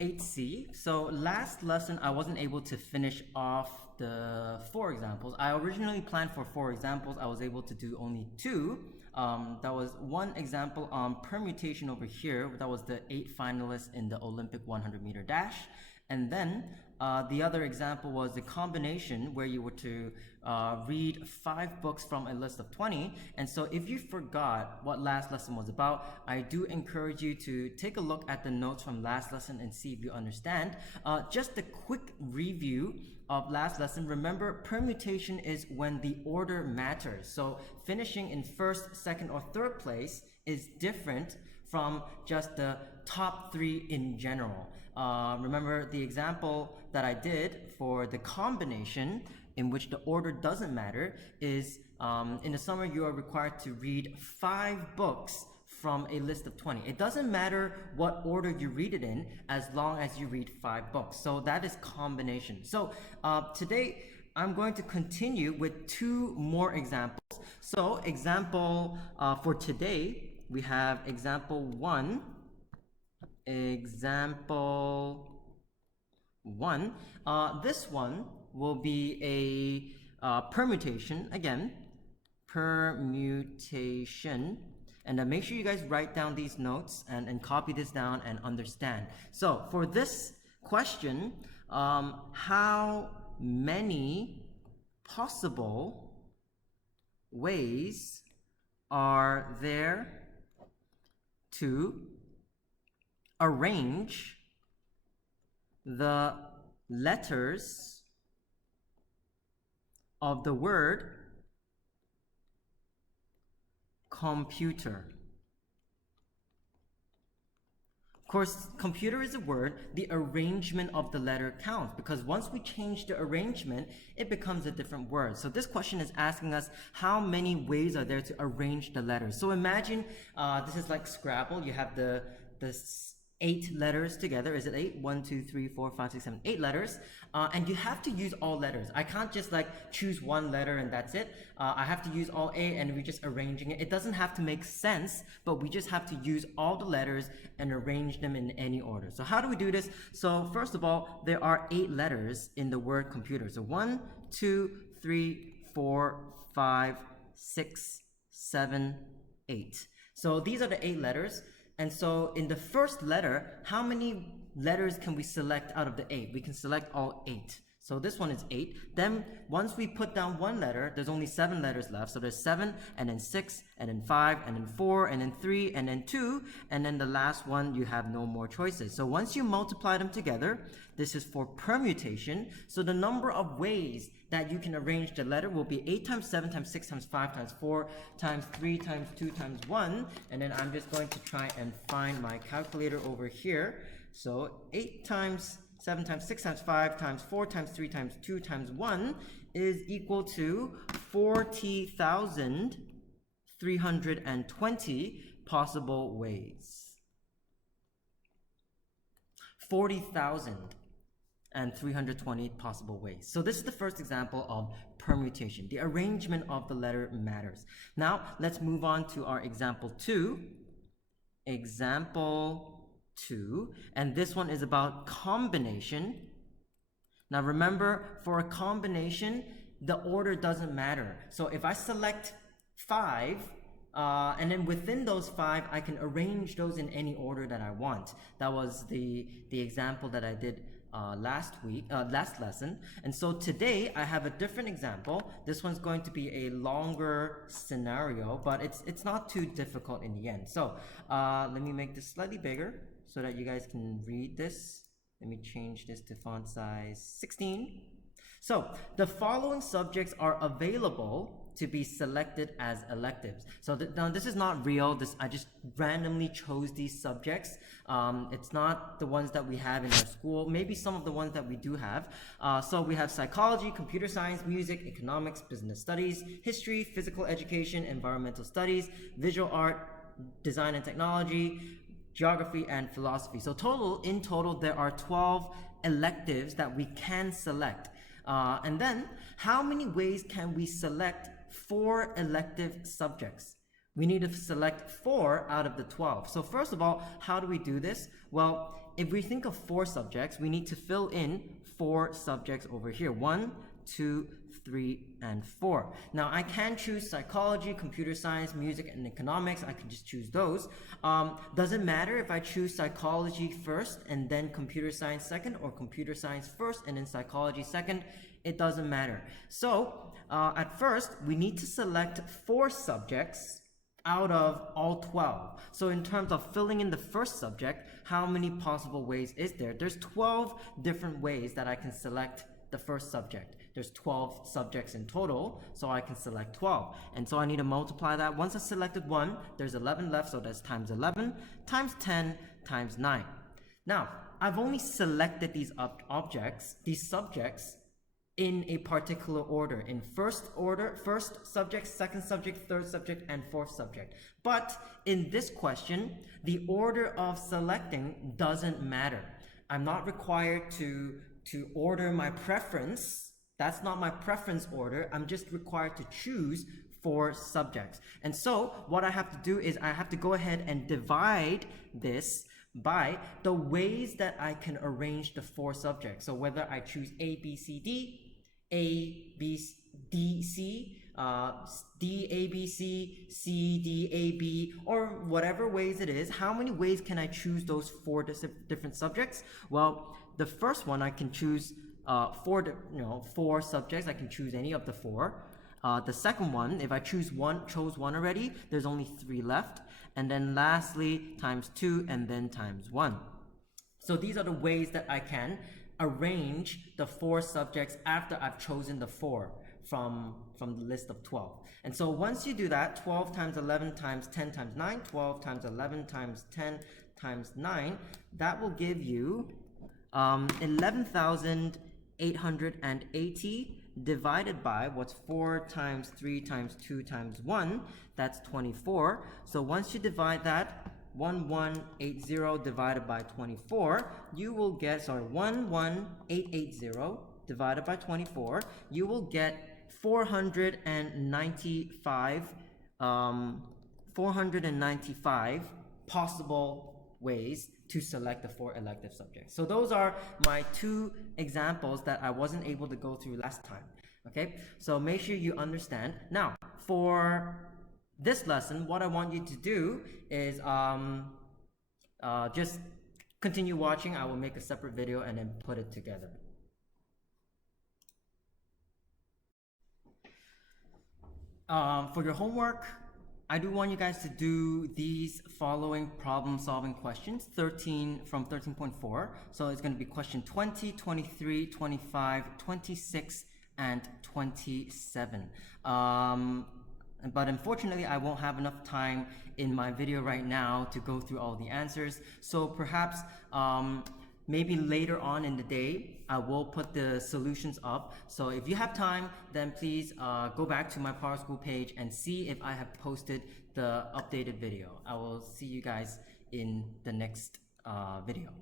8C. So last lesson, I wasn't able to finish off the 4 examples. I originally planned for 4 examples. I was able to do only 2. That was one example on permutation over here. That was the 8 finalists in the Olympic 100-meter dash. And then the other example was the combination where you were to read 5 books from a list of 20. And so if you forgot what last lesson was about, I do encourage you to take a look at the notes from last lesson and see if you understand. Just a quick review of last lesson. Remember, permutation is when the order matters. So finishing in first, second, or third place is different from just the top 3 in general. Remember the example that I did for the combination in which the order doesn't matter is in the summer you are required to read 5 books from a list of 20. It doesn't matter what order you read it in as long as you read 5 books. So that is combination. So today I'm going to continue with 2 more examples. So example for today, we have example 1. Example 1. This one will be a permutation. Again, permutation. And make sure you guys write down these notes and copy this down and understand. So for this question, how many possible ways are there to arrange the letters of the word computer? Of course, computer is a word. The arrangement of the letter counts, because once we change the arrangement, it becomes a different word. So this question is asking us how many ways are there to arrange the letters. So imagine this is like Scrabble. You have the 8 letters together. Is it 8? 1, 2, 3, 4, 5, 6, 7, 8 letters. And you have to use all letters. I can't just like choose one letter and that's it. I have to use all 8 and we're just arranging it. It doesn't have to make sense, but we just have to use all the letters and arrange them in any order. So how do we do this? So first of all, there are 8 letters in the word computer. So 1, 2, 3, 4, 5, 6, 7, 8. So these are the 8 letters. And so in the first letter, how many letters can we select out of the 8? We can select all 8. So this one is 8. Then once we put down one letter, there's only 7 letters left. So there's 7, and then 6, and then 5, and then 4, and then 3, and then 2, and then the last one, you have no more choices. So once you multiply them together, this is for permutation. So the number of ways that you can arrange the letter will be 8 times 7 times 6 times 5 times 4 times 3 times 2 times 1. And then I'm just going to try and find my calculator over here. So 8 times 7 times 6 times 5 times 4 times 3 times 2 times 1 is equal to 40,320 possible ways. 40,320 possible ways. So this is the first example of permutation. The arrangement of the letter matters. Now let's move on to our example 2. Example 2, and this one is about combination. Now remember, for a combination, the order doesn't matter. So if I select 5, and then within those 5, I can arrange those in any order that I want. That was the example that I did last lesson. And so today I have a different example. This one's going to be a longer scenario, but it's not too difficult in the end. So let me make this slightly bigger so that you guys can read this. Let me change this to font size 16. So the following subjects are available to be selected as electives. So now this is not real. I just randomly chose these subjects. It's not the ones that we have in our school. Maybe some of the ones that we do have. So we have psychology, computer science, music, economics, business studies, history, physical education, environmental studies, visual art, design and technology, geography, and philosophy. So in total, there are 12 electives that we can select. And then, how many ways can we select 4 elective subjects? We need to select 4 out of the 12. So first of all, how do we do this? Well, if we think of 4 subjects, we need to fill in 4 subjects over here. 1, 2, 3, and 4. Now, I can choose psychology, computer science, music, and economics. I can just choose those. Does it matter if I choose psychology first and then computer science second, or computer science first and then psychology second? It doesn't matter. So, at first, we need to select 4 subjects out of all 12. So in terms of filling in the first subject, how many possible ways is there? There's 12 different ways that I can select the first subject. There's 12 subjects in total, so I can select 12. And so I need to multiply that. Once I selected 1, there's 11 left, so that's times 11, times 10, times 9. Now, I've only selected these objects, these subjects, in a particular order, in first subject, second subject, third subject, and fourth subject. But in this question, the order of selecting doesn't matter. I'm not required to order my preference. That's not my preference order. I'm just required to choose 4 subjects. And so what I have to do is I have to go ahead and divide this by the ways that I can arrange the 4 subjects. So whether I choose A, B, C, D, A, B, D, C, D, A, B, C, C, D, A, B, or whatever ways it is, how many ways can I choose those 4 different subjects? Well, the first one I can choose 4 subjects. I can choose any of the 4. The second one, if I chose one already, there's only 3 left. And then lastly, times 2, and then times 1. So these are the ways that I can arrange the 4 subjects after I've chosen the 4 from the list of 12. And so once you do that, 12 times 11 times 10 times 9, 12 times 11 times 10 times 9, that will give you 11,880 divided by what's 4 times 3 times 2 times 1, that's 24. So once you divide that, 1180 divided by 24, you will get, 11880 divided by 24, you will get 495 possible ways to select the 4 elective subjects. So those are my 2 examples that I wasn't able to go through last time. Okay, so make sure you understand. Now, for this lesson, what I want you to do is just continue watching. I will make a separate video and then put it together. For your homework, I do want you guys to do these following problem-solving questions, from 13.4. So it's going to be question 20, 23, 25, 26, and 27. But unfortunately, I won't have enough time in my video right now to go through all the answers. So perhaps maybe later on in the day, I will put the solutions up. So if you have time, then please go back to my PowerSchool page and see if I have posted the updated video. I will see you guys in the next video.